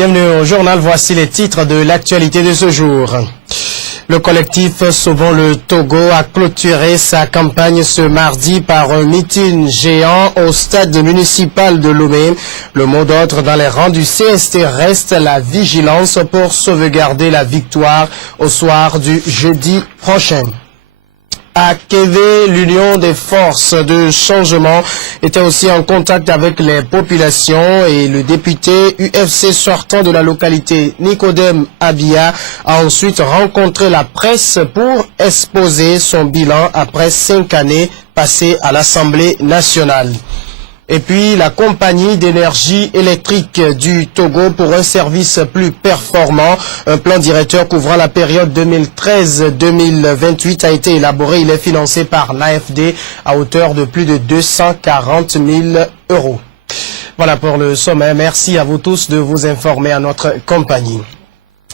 Bienvenue au journal, voici les titres de l'actualité de ce jour. Le collectif Sauvons le Togo a clôturé sa campagne ce mardi par un meeting géant au stade municipal de Lomé. Le mot d'ordre dans les rangs du CST reste la vigilance pour sauvegarder la victoire au soir du jeudi prochain. À Kévé, l'Union des forces de changement était aussi en contact avec les populations et le député UFC sortant de la localité Nicodème Abia a ensuite rencontré la presse pour exposer son bilan après 5 années passées à l'Assemblée nationale. Et puis, la compagnie d'énergie électrique du Togo pour un service plus performant. Un plan directeur couvrant la période 2013-2028 a été élaboré. Il est financé par l'AFD à hauteur de plus de 240 000 €. Voilà pour le sommet. Merci à vous tous de vous informer à notre compagnie.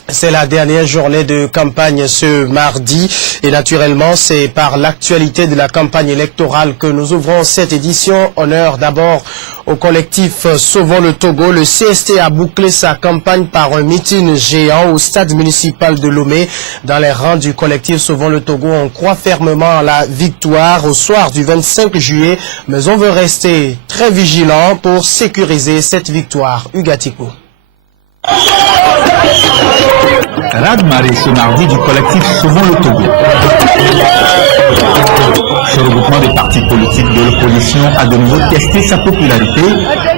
C'est la dernière journée de campagne ce mardi et naturellement c'est par l'actualité de la campagne électorale que nous ouvrons cette édition. Honneur d'abord au collectif Sauvons le Togo. Le CST a bouclé sa campagne par un meeting géant au stade municipal de Lomé. Dans les rangs du collectif Sauvons le Togo, on croit fermement à la victoire au soir du 25 juillet, mais on veut rester très vigilant pour sécuriser cette victoire. Ugatiko. Raz-de-marée ce mardi du collectif Sauvons le Togo. Ce regroupement des partis politiques de l'opposition a de nouveau testé sa popularité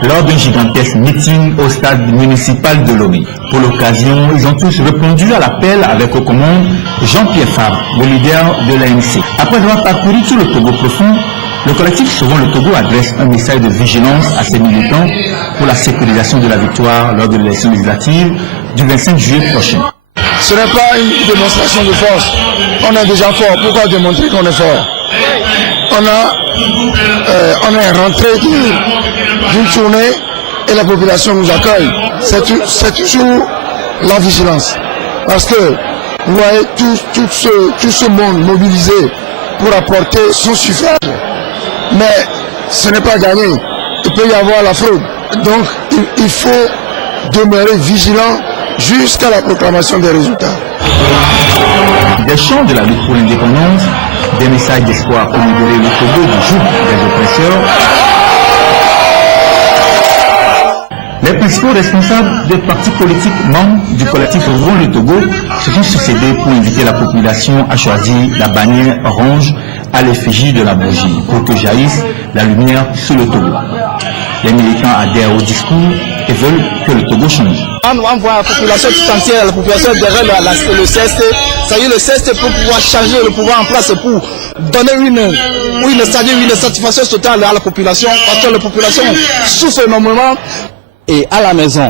lors d'un gigantesque meeting au stade municipal de Lomé. Pour l'occasion, ils ont tous répondu à l'appel avec aux commandes Jean-Pierre Fabre, le leader de l'ANC. Après avoir parcouru tout le Togo profond, le collectif Sauvons le Togo adresse un message de vigilance à ses militants pour la sécurisation de la victoire lors de l'élection législative du 25 juillet prochain. Ce n'est pas une démonstration de force. On est déjà fort. Pourquoi démontrer qu'on est fort? On est rentré d'une tournée et la population nous accueille. C'est toujours la vigilance. Parce que vous voyez tout ce monde mobilisé pour apporter son suffrage. Mais ce n'est pas gagné. Il peut y avoir la fraude. Donc il faut demeurer vigilant jusqu'à la proclamation des résultats. Des chants de la lutte pour l'indépendance, des messages d'espoir pour libérer le Togo du joug des oppresseurs. Les principaux responsables des partis politiques membres du collectif Sauvons le Togo se sont succédés pour inviter la population à choisir la bannière orange à l'effigie de la bougie pour que jaillisse la lumière sur le Togo. Les militants adhèrent au discours et veulent que le Togo change. On voit la population tout entière, la population derrière le CST, c'est-à-dire le CST pour pouvoir changer le pouvoir en place, pour donner une satisfaction totale à la population, parce que la population souffre énormément. Et à la maison,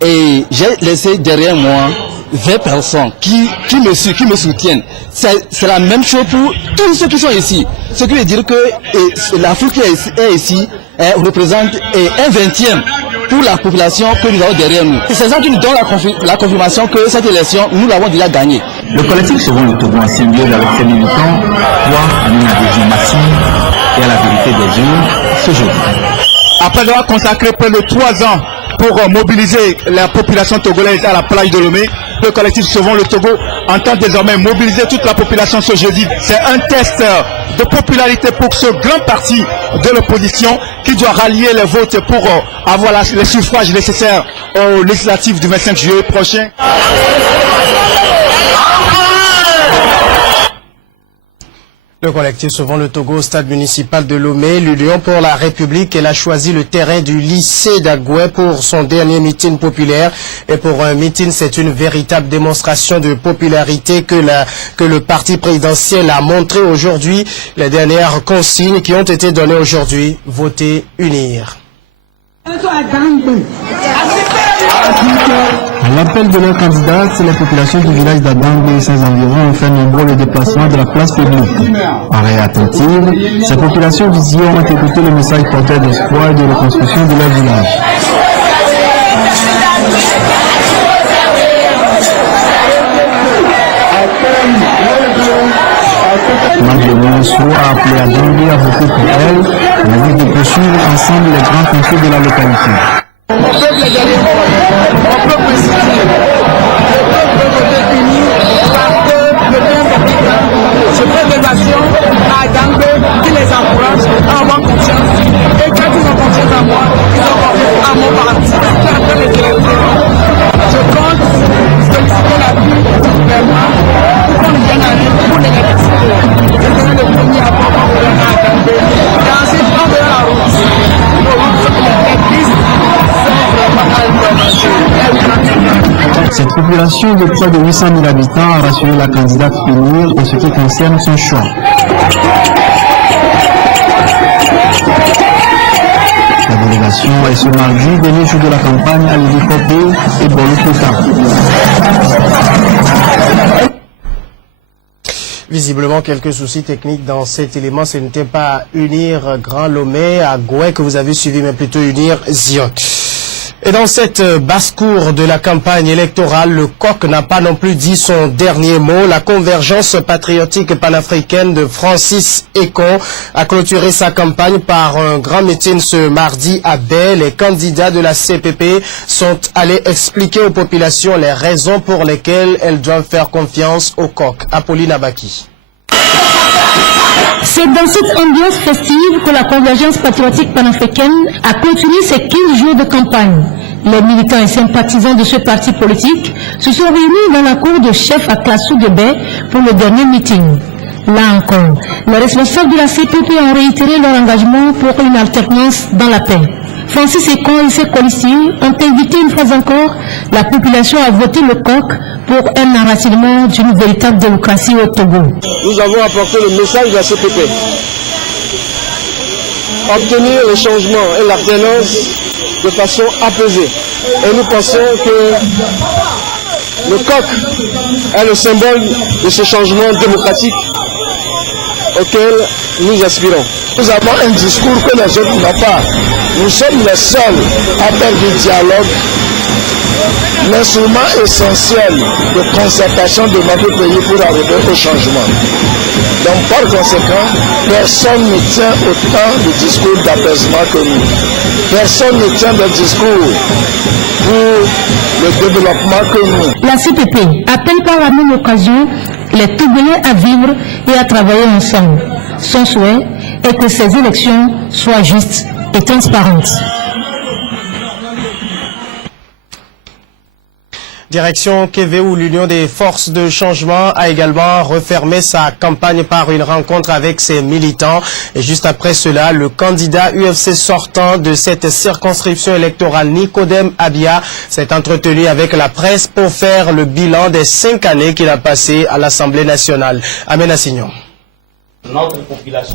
et j'ai laissé derrière moi 20 personnes qui me soutiennent. C'est la même chose pour tous ceux qui sont ici. Ce qui veut dire que la foule qui est ici représente un 20e pour la population que nous avons derrière nous. C'est ça qui nous donne la confirmation que cette élection, nous l'avons déjà gagnée. Le collectif Sauvons le Togo en symbiose avec ses militants croit en une adhésion massive et à la vérité des urnes ce jeudi. Après avoir consacré près de 3 ans pour mobiliser la population togolaise à la plage de Lomé, le collectif Sauvons le Togo entend désormais mobiliser toute la population ce jeudi. C'est un test de popularité pour ce grand parti de l'opposition qui doit rallier les votes pour avoir les suffrages nécessaires aux législatives du 25 juillet prochain. Le collectif Sauvons le Togo au stade municipal de Lomé, l'Union pour la République, elle a choisi le terrain du lycée d'Agoué pour son dernier meeting populaire. Et pour un meeting, c'est une véritable démonstration de popularité que le parti présidentiel a montré aujourd'hui. Les dernières consignes qui ont été données aujourd'hui, voter, unir. À l'appel de leurs candidats, les populations du village d'Adangbe et ses environs ont fait nombreux le déplacement de la place publique. Oreilles attentives, ces populations d'Izio ont écouté le message porteur d'espoir et de reconstruction de leur village. Madeleine Soua a appelé Adangbe à voter pour elle, mais de poursuivre ensemble les grands conflits de la localité. les derniers mots, on peut préciser. Le peuple veut voter uni parce que le bien public, ce fait des nations à Dangbe qui les encourage à avoir confiance. Et quand ils ont confiance en moi, ils ont confiance à mon parti. Après les élections, je compte solliciter l'appui du gouvernement pour qu'on vienne à nous pour l'électricité. Je serai le premier à pouvoir gouverner à Dangbe. Et ensuite, on verra la route. Cette population de près de 800 000 habitants a rassuré la candidate Pénir en ce qui concerne son choix. La délégation est ce mardi, dernier jour de la campagne, à l'hélicoptère et Bolokota. Visiblement, quelques soucis techniques dans cet élément. Ce n'était pas unir Grand Lomé à Goué que vous avez suivi, mais plutôt unir Zion. Et dans cette basse-cour de la campagne électorale, le coq n'a pas non plus dit son dernier mot. La convergence patriotique panafricaine de Francis Ekon a clôturé sa campagne par un grand meeting ce mardi à Baie. Les candidats de la CPP sont allés expliquer aux populations les raisons pour lesquelles elles doivent faire confiance au coq. Apolline Abaki. C'est dans cette ambiance festive que la convergence patriotique panafricaine a clôturé ses 15 jours de campagne. Les militants et sympathisants de ce parti politique se sont réunis dans la cour de chef à Klassou de Baie pour le dernier meeting. Là encore, les responsables de la CPP ont réitéré leur engagement pour une alternance dans la paix. Francis Ekon et ses policiers ont invité une fois encore la population à voter le coq pour un enracinement d'une véritable démocratie au Togo. Nous avons apporté le message de la CPP. Obtenir le changement et l'alternance de façon apaisée. Et nous pensons que le coq est le symbole de ce changement démocratique auquel nous aspirons. Nous avons un discours que les autres n'ont pas. Nous sommes les seuls à faire du dialogue, l'instrument essentiel de concertation de notre pays pour arriver au changement. Donc par conséquent, personne ne tient autant de discours d'apaisement que nous. Personne ne tient de discours pour le développement que nous. La CPP appelle par la même occasion les Togolais à vivre et à travailler ensemble. Son souhait est que ces élections soient justes et transparentes. Direction Kévé où l'Union des forces de changement a également refermé sa campagne par une rencontre avec ses militants. Et juste après cela, le candidat UFC sortant de cette circonscription électorale, Nicodème Abia, s'est entretenu avec la presse pour faire le bilan des 5 années qu'il a passées à l'Assemblée nationale. Amen Assignon.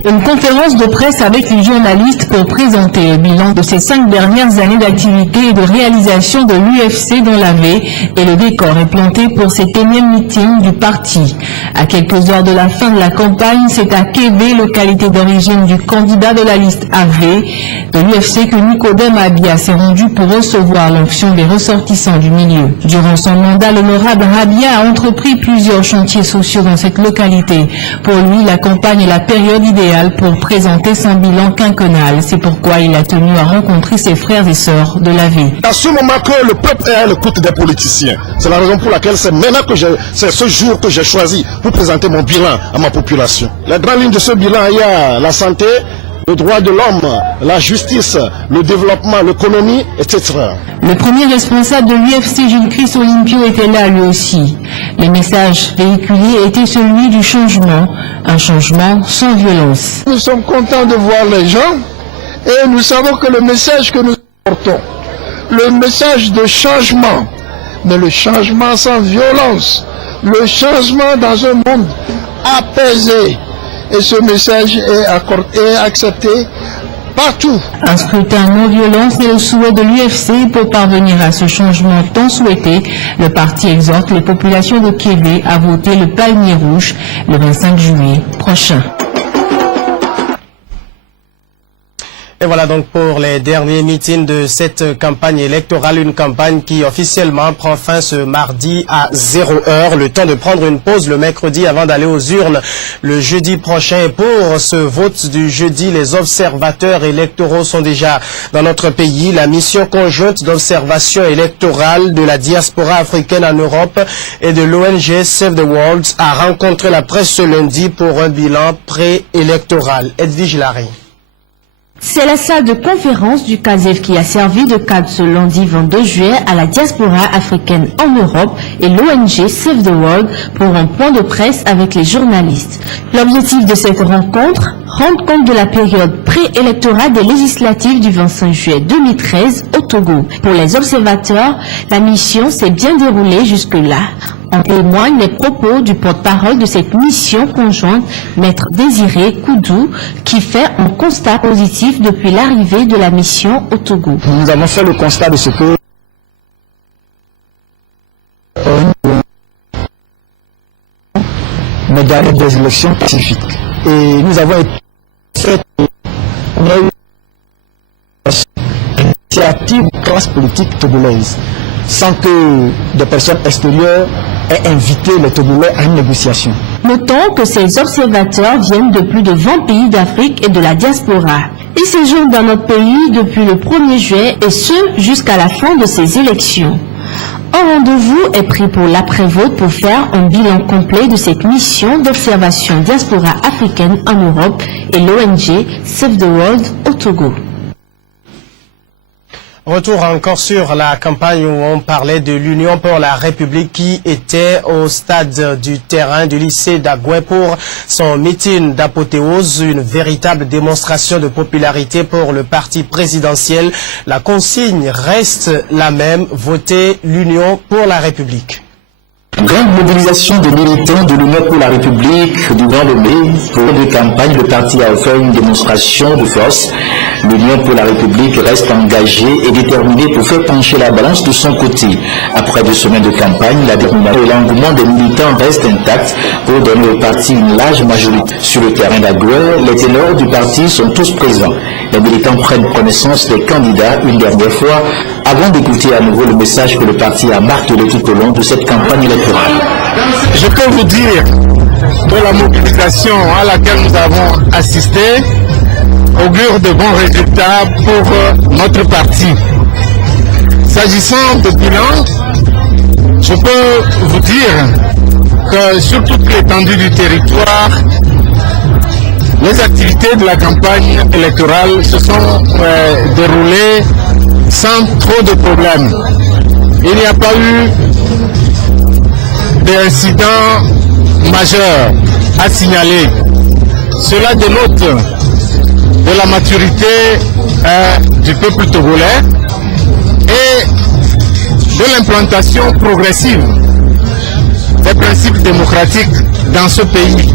Une conférence de presse avec les journalistes pour présenter le bilan de ces 5 dernières années d'activité et de réalisation de l'UFC dans l'AV, et le décor est planté pour cet énième meeting du parti. À quelques heures de la fin de la campagne, c'est à Kévé, localité d'origine du candidat de la liste AV de l'UFC, que Nicodème Abia s'est rendu pour recevoir l'onction des ressortissants du milieu. Durant son mandat, l'honorable Abia a entrepris plusieurs chantiers sociaux dans cette localité. Pour lui, la campagne est la période idéale pour présenter son bilan quinquennal. C'est pourquoi il a tenu à rencontrer ses frères et sœurs de l'AV. À ce moment que le peuple est à l'écoute des politiciens. C'est la raison pour laquelle c'est maintenant que c'est ce jour que j'ai choisi pour présenter mon bilan à ma population. Les grandes lignes de ce bilan, il y a la santé, le droit de l'homme, la justice, le développement, l'économie, etc. Le premier responsable de l'UFC, Gilles-Christ Olympio, était là lui aussi. Le message véhiculé était celui du changement, un changement sans violence. Nous sommes contents de voir les gens et nous savons que le message que nous portons, le message de changement, mais le changement sans violence, le changement dans un monde apaisé. Et ce message est accepté partout. Un scrutin non violent, c'est le souhait de l'UFC. Pour parvenir à ce changement tant souhaité, le parti exhorte les populations de Kévé à voter le palmier rouge le 25 juillet prochain. Et voilà donc pour les derniers meetings de cette campagne électorale, une campagne qui officiellement prend fin ce mardi à 0h, le temps de prendre une pause le mercredi avant d'aller aux urnes le jeudi prochain. Et pour ce vote du jeudi, les observateurs électoraux sont déjà dans notre pays. La mission conjointe d'observation électorale de la diaspora africaine en Europe et de l'ONG Save the World a rencontré la presse ce lundi pour un bilan préélectoral. Edwige Larry. C'est la salle de conférence du CASEF qui a servi de cadre ce lundi 22 juillet à la diaspora africaine en Europe et l'ONG Save the World pour un point de presse avec les journalistes. L'objectif de cette rencontre, rendre compte de la période préélectorale des législatives du 25 juillet 2013 au Togo. Pour les observateurs, la mission s'est bien déroulée jusque-là. En témoignent les propos du porte-parole de cette mission conjointe, Maître Désiré Koudou, qui fait un constat positif depuis l'arrivée de la mission au Togo. Nous avons fait le constat de ce que mais gagner des élections pacifiques. Et nous avons fait une initiative de classe politique togolaise, sans que des personnes extérieures aient invité les Togolais à une négociation. Notons que ces observateurs viennent de plus de 20 pays d'Afrique et de la diaspora. Ils séjournent dans notre pays depuis le 1er juillet et ce jusqu'à la fin de ces élections. Un rendez-vous est pris pour l'après-vote pour faire un bilan complet de cette mission d'observation diaspora africaine en Europe et l'ONG Save the World au Togo. Retour encore sur la campagne où on parlait de l'Union pour la République qui était au stade du terrain du lycée d'Agoué pour son meeting d'apothéose, une véritable démonstration de popularité pour le parti présidentiel. La consigne reste la même, voter l'Union pour la République. Grande mobilisation des militants de l'Union pour la République durant le mai. Pour une campagne, le parti a offert une démonstration de force. L'Union pour la République reste engagée et déterminée pour faire pencher la balance de son côté. Après 2 semaines de campagne, la détermination et l'engouement des militants restent intacts pour donner au parti une large majorité. Sur le terrain d'Agoué, les ténors du parti sont tous présents. Les militants prennent connaissance des candidats une dernière fois avant d'écouter à nouveau le message que le parti a martelé tout au long de cette campagne électorale. Je peux vous dire que la mobilisation à laquelle nous avons assisté augure de bons résultats pour notre parti. S'agissant de bilan, je peux vous dire que sur toute l'étendue du territoire, les activités de la campagne électorale se sont déroulées sans trop de problèmes. Il n'y a pas eu d'incidents majeurs à signaler. Cela dénote de la maturité du peuple togolais et de l'implantation progressive des principes démocratiques dans ce pays.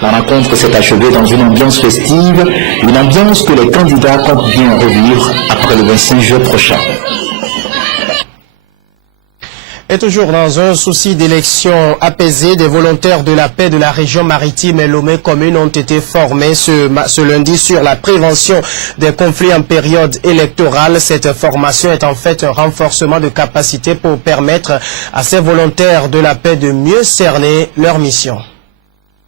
La rencontre s'est achevée dans une ambiance festive, une ambiance que les candidats comptent bien revivre après le 25 juillet prochain. Et toujours dans un souci d'élection apaisée, des volontaires de la paix de la région maritime et Lomé commune ont été formés ce lundi sur la prévention des conflits en période électorale. Cette formation est en fait un renforcement de capacité pour permettre à ces volontaires de la paix de mieux cerner leur mission.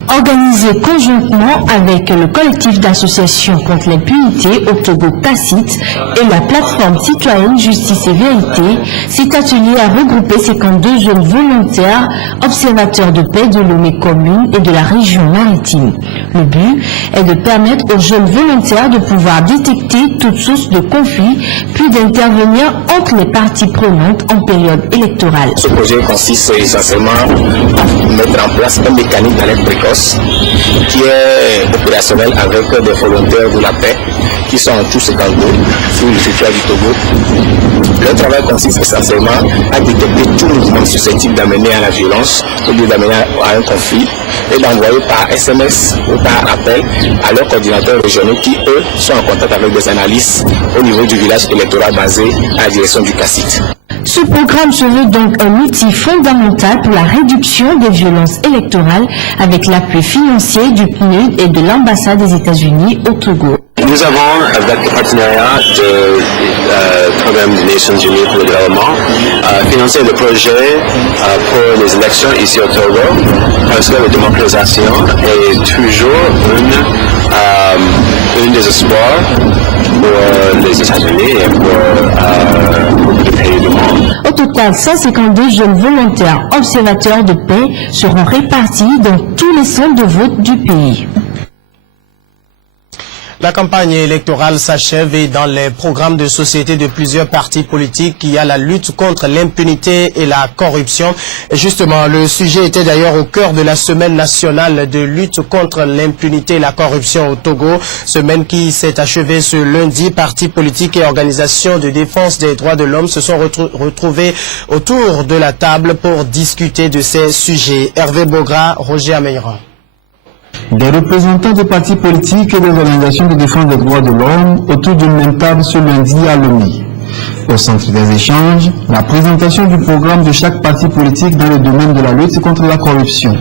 Organisé conjointement avec le collectif d'associations contre l'impunité au Togo CACIT et la plateforme citoyenne Justice et Vérité, cet atelier a regroupé 52 jeunes volontaires observateurs de paix de Lomé commune et de la région maritime. Le but est de permettre aux jeunes volontaires de pouvoir détecter toute source de conflit puis d'intervenir entre les parties prenantes en période électorale. Ce projet consiste essentiellement à mettre en place un mécanisme d'alerte précoce qui est opérationnel avec des volontaires de la paix qui sont en tout 52 sur le territoire du Togo. Leur travail consiste essentiellement à détecter tout mouvement susceptible d'amener à la violence ou d'amener à un conflit et d'envoyer par SMS ou par appel à leurs coordinateurs régionaux qui, eux, sont en contact avec des analystes au niveau du village électoral basé à la direction du CACIT. Ce programme se veut donc un outil fondamental pour la réduction des violences électorales avec l'appui financier du PNUD et de l'ambassade des États-Unis au Togo. Nous nous avons, avec le partenariat du programme des Nations Unies pour le développement, financé le projet pour les élections ici au Togo, parce que la démocratisation est toujours une des espoirs pour les États-Unis et pour beaucoup de pays du monde. Au total, 152 jeunes volontaires observateurs de paix seront répartis dans tous les centres de vote du pays. La campagne électorale s'achève et dans les programmes de société de plusieurs partis politiques, il y a la lutte contre l'impunité et la corruption. Et justement, le sujet était d'ailleurs au cœur de la semaine nationale de lutte contre l'impunité et la corruption au Togo. Semaine qui s'est achevée ce lundi. Partis politiques et organisations de défense des droits de l'homme se sont retrouvés autour de la table pour discuter de ces sujets. Hervé Bogra, Roger Ameira. Des représentants des partis politiques et des organisations de défense des droits de l'homme autour d'une même table ce lundi à Lomé. Au centre des échanges, la présentation du programme de chaque parti politique dans le domaine de la lutte contre la corruption.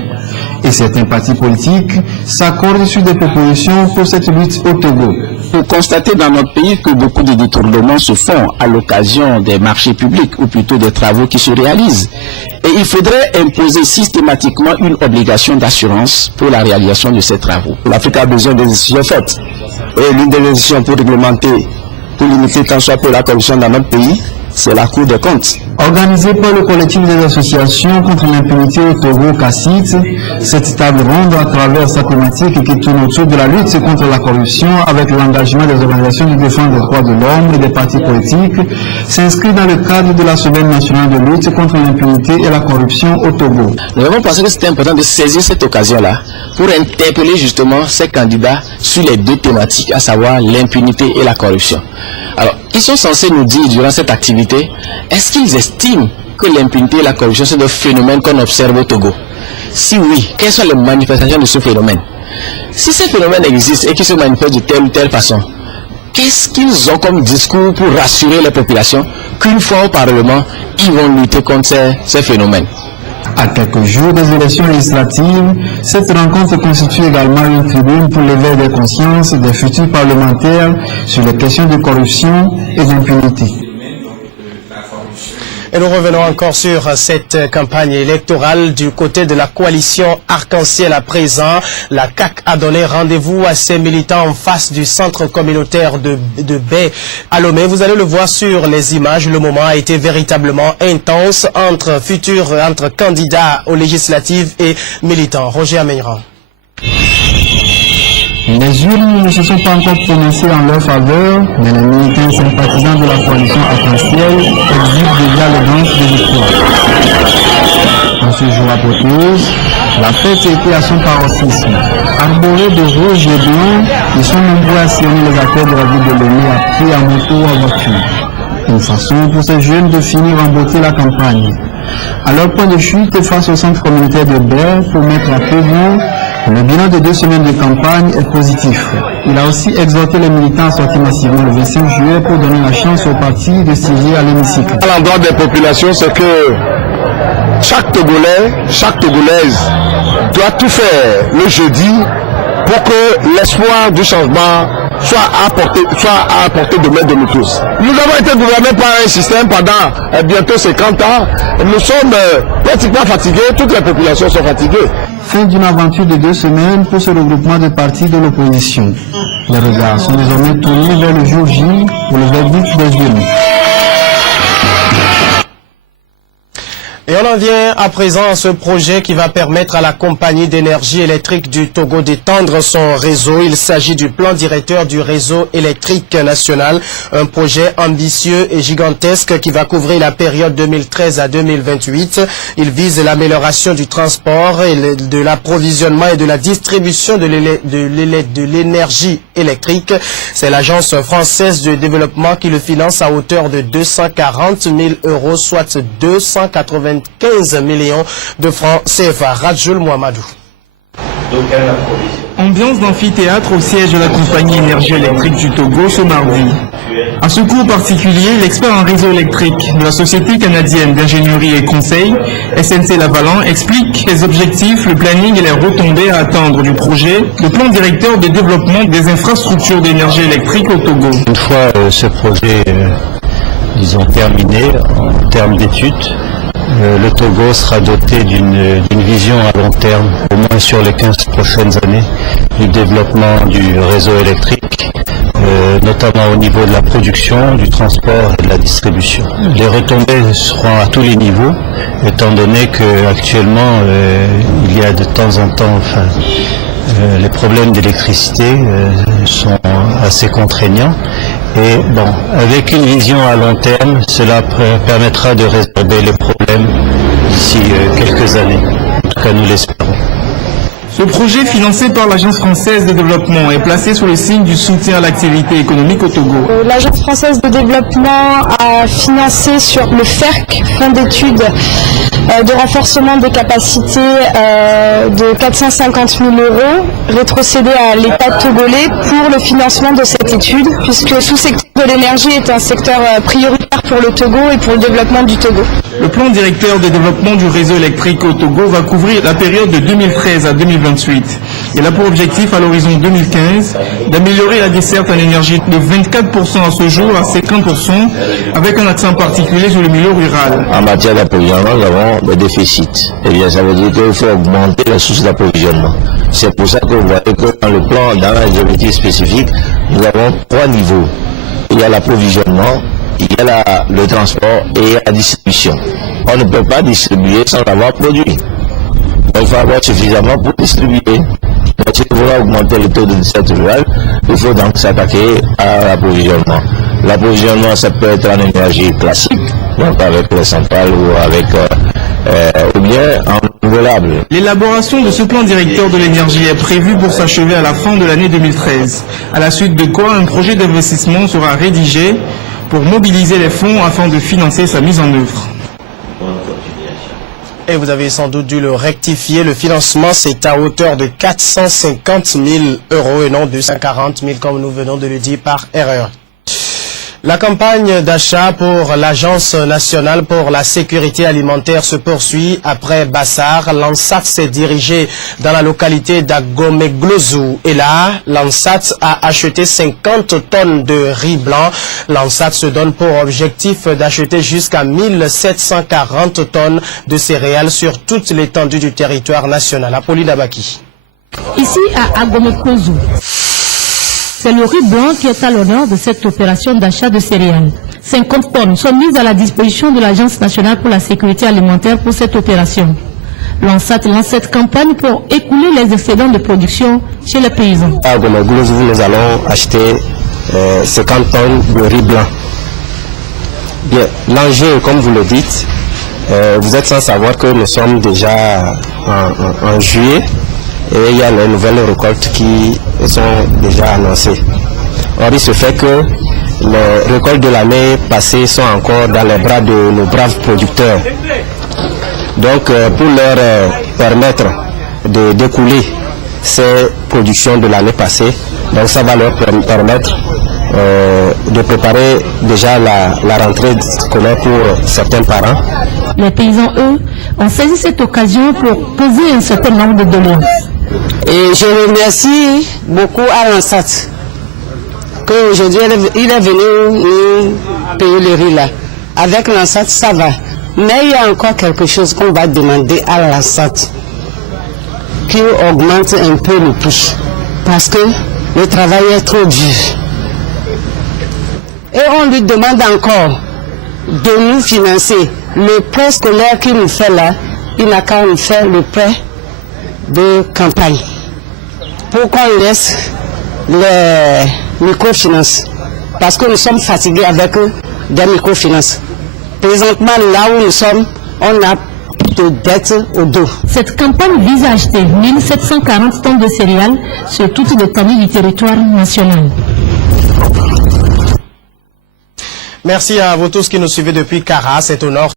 Et certains partis politiques s'accordent sur des propositions pour cette lutte au Togo. Pour constater dans notre pays que beaucoup de détournements se font à l'occasion des marchés publics ou plutôt des travaux qui se réalisent. Et il faudrait imposer systématiquement une obligation d'assurance pour la réalisation de ces travaux. L'Afrique a besoin des décisions fortes. Et l'une des décisions pour réglementer, pour limiter tant soit peu la corruption dans notre pays, c'est la Cour des comptes. Organisée par le collectif des associations contre l'impunité au Togo, CACIT, cette table ronde à travers sa thématique qui tourne autour de la lutte contre la corruption avec l'engagement des organisations de défense des droits de l'homme et des partis politiques s'inscrit dans le cadre de la semaine nationale de lutte contre l'impunité et la corruption au Togo. Nous avons pensé que c'était important de saisir cette occasion-là pour interpeller justement ces candidats sur les deux thématiques, à savoir l'impunité et la corruption. Alors, ils sont censés nous dire durant cette activité, est-ce qu'ils estiment que l'impunité et la corruption sont des phénomènes qu'on observe au Togo? Si oui, quelles sont les manifestations de ce phénomène? Si ces phénomènes existent et qu'ils se manifestent de telle ou telle façon, qu'est-ce qu'ils ont comme discours pour rassurer les populations qu'une fois au Parlement, ils vont lutter contre ces phénomènes? À quelques jours des élections législatives, cette rencontre constitue également une tribune pour l'éveil des consciences des futurs parlementaires sur les questions de corruption et d'impunité. Et nous revenons encore sur cette campagne électorale du côté de la coalition Arc-en-Ciel à présent. La CAQ a donné rendez-vous à ses militants en face du centre communautaire de Baie à Lomé. Vous allez le voir sur les images. Le moment a été véritablement intense entre candidats aux législatives et militants. Roger Ameira. Les urnes ne se sont pas encore prononcées en leur faveur, mais les militants sympathisants de la coalition Arc-en-Ciel exhibent déjà les danses de victoire. En ce jour apothéose, la fête était à son paroxysme. Arborés de rouge et blanc, ils sont nombreux à sillonner les acteurs de la ville de Lomé à pied, à moto ou à voiture. Une façon pour ces jeunes de finir en beauté la campagne. À leur point de chute face au centre communautaire de Baie pour mettre à Pérou, le bilan de 2 semaines de campagne est positif. Il a aussi exhorté les militants à sortir massivement le 25 juillet pour donner la chance aux partis de siéger à l'hémicycle. À l'endroit des populations, c'est que chaque Togolais, chaque Togolaise doit tout faire le jeudi pour que l'espoir du changement soit à portée de main de nous tous. Nous avons été gouvernés par un système pendant bientôt 50 ans. Nous sommes pratiquement fatigués, toutes les populations sont fatiguées. Fin d'une aventure de 2 semaines pour ce regroupement de partis de l'opposition. Les regards sont désormais tournés vers le jour J pour le verdict des urnes. Et on en vient à présent à ce projet qui va permettre à la compagnie d'énergie électrique du Togo d'étendre son réseau. Il s'agit du plan directeur du réseau électrique national, un projet ambitieux et gigantesque qui va couvrir la période 2013 à 2028. Il vise l'amélioration du transport et de l'approvisionnement et de la distribution de l'énergie électrique. C'est l'agence française de développement qui le finance à hauteur de 240 000 €, soit 295 millions de francs CFA. Radjoul Mohamedou. Donc, quelle est la provision? Ambiance d'amphithéâtre au siège de la compagnie Énergie électrique du Togo ce mardi. À ce cours particulier, l'expert en réseau électrique de la Société canadienne d'ingénierie et conseil, SNC Lavalin, explique les objectifs, le planning et les retombées à attendre du projet, le plan directeur de développement des infrastructures d'énergie électrique au Togo. Une fois ce projet, disons, terminé en termes d'études, le Togo sera doté d'une vision à long terme, au moins sur les 15 prochaines années, du développement du réseau électrique, notamment au niveau de la production, du transport et de la distribution. Les retombées seront à tous les niveaux, étant donné qu'actuellement, il y a de temps en temps, les problèmes d'électricité sont assez contraignants. Et bon, avec une vision à long terme, cela permettra de résorber les problèmes d'ici quelques années. En tout cas, nous l'espérons. Ce projet, financé par l'Agence française de développement, est placé sous le signe du soutien à l'activité économique au Togo. L'Agence française de développement a financé sur le FERC, Fonds d'études de renforcement des capacités de 450 000 €, rétrocédé à l'État togolais pour le financement de cette étude, puisque ce secteur de l'énergie est un secteur prioritaire pour le Togo et pour le développement du Togo. Le plan directeur de développement du réseau électrique au Togo va couvrir la période de 2013 à 2028. Il a pour objectif à l'horizon 2015 d'améliorer la desserte en énergie de 24% à ce jour à 50%, avec un accent particulier sur le milieu rural. En matière d'approvisionnement, nous avons des déficits. Eh bien, ça veut dire qu'il faut augmenter la source d'approvisionnement. C'est pour ça que vous voyez que dans le plan, dans les objectifs spécifiques, nous avons 3 niveaux. Il y a l'approvisionnement, il y a le transport et la distribution. On ne peut pas distribuer sans avoir produit. Donc, il faut avoir suffisamment pour distribuer. Donc, si vous voulez augmenter le taux de desserte rurale, il faut donc s'attaquer à l'approvisionnement. L'approvisionnement, ça peut être en énergie classique, donc avec les centrales ou avec ou bien en renouvelable. L'élaboration de ce plan directeur de l'énergie est prévue pour s'achever à la fin de l'année 2013, à la suite de quoi un projet d'investissement sera rédigé pour mobiliser les fonds afin de financer sa mise en œuvre. Et vous avez sans doute dû le rectifier, le financement c'est à hauteur de 450 000 € et non 240 000 comme nous venons de le dire par erreur. La campagne d'achat pour l'Agence nationale pour la sécurité alimentaire se poursuit après Bassar. L'ANSAT s'est dirigé dans la localité d'Agomeglozu et là, l'ANSAT a acheté 50 tonnes de riz blanc. L'ANSAT se donne pour objectif d'acheter jusqu'à 1740 tonnes de céréales sur toute l'étendue du territoire national. Apolline Abaki. Ici à Agomeglozu, c'est le riz blanc qui est à l'honneur de cette opération d'achat de céréales. 50 tonnes sont mises à la disposition de l'Agence nationale pour la sécurité alimentaire pour cette opération. L'ANSAT lance cette campagne pour écouler les excédents de production chez les paysans. À Agomeglozu, nous allons acheter 50 tonnes de riz blanc. Bien, l'enjeu, comme vous le dites, vous êtes sans savoir que nous sommes déjà en juillet. Et il y a les nouvelles récoltes qui sont déjà annoncées. Or, il se fait que les récoltes de l'année passée sont encore dans les bras de nos braves producteurs. Donc, pour leur permettre de découler ces productions de l'année passée, donc ça va leur permettre de préparer déjà la rentrée scolaire pour certains parents. Les paysans, eux, ont saisi cette occasion pour poser un certain nombre de doléances. Et je remercie beaucoup à l'ANSAT qu'aujourd'hui il est venu nous payer le riz là. Avec l'ANSAT ça va. Mais il y a encore quelque chose qu'on va demander à l'ANSAT qui augmente un peu le prix. Parce que le travail est trop dur. Et on lui demande encore de nous financer. Le prêt scolaire qu'il nous fait là, il n'a qu'à nous faire le prêt de campagne pour qu'on laisse les microfinances parce que nous sommes fatigués avec des microfinances. Présentement là où nous sommes, on a de dettes au dos. Cette campagne vise à acheter 1740 tonnes de céréales sur toute l'étendue du territoire national. Merci à vous tous qui nous suivez depuis Kara, c'est au nord.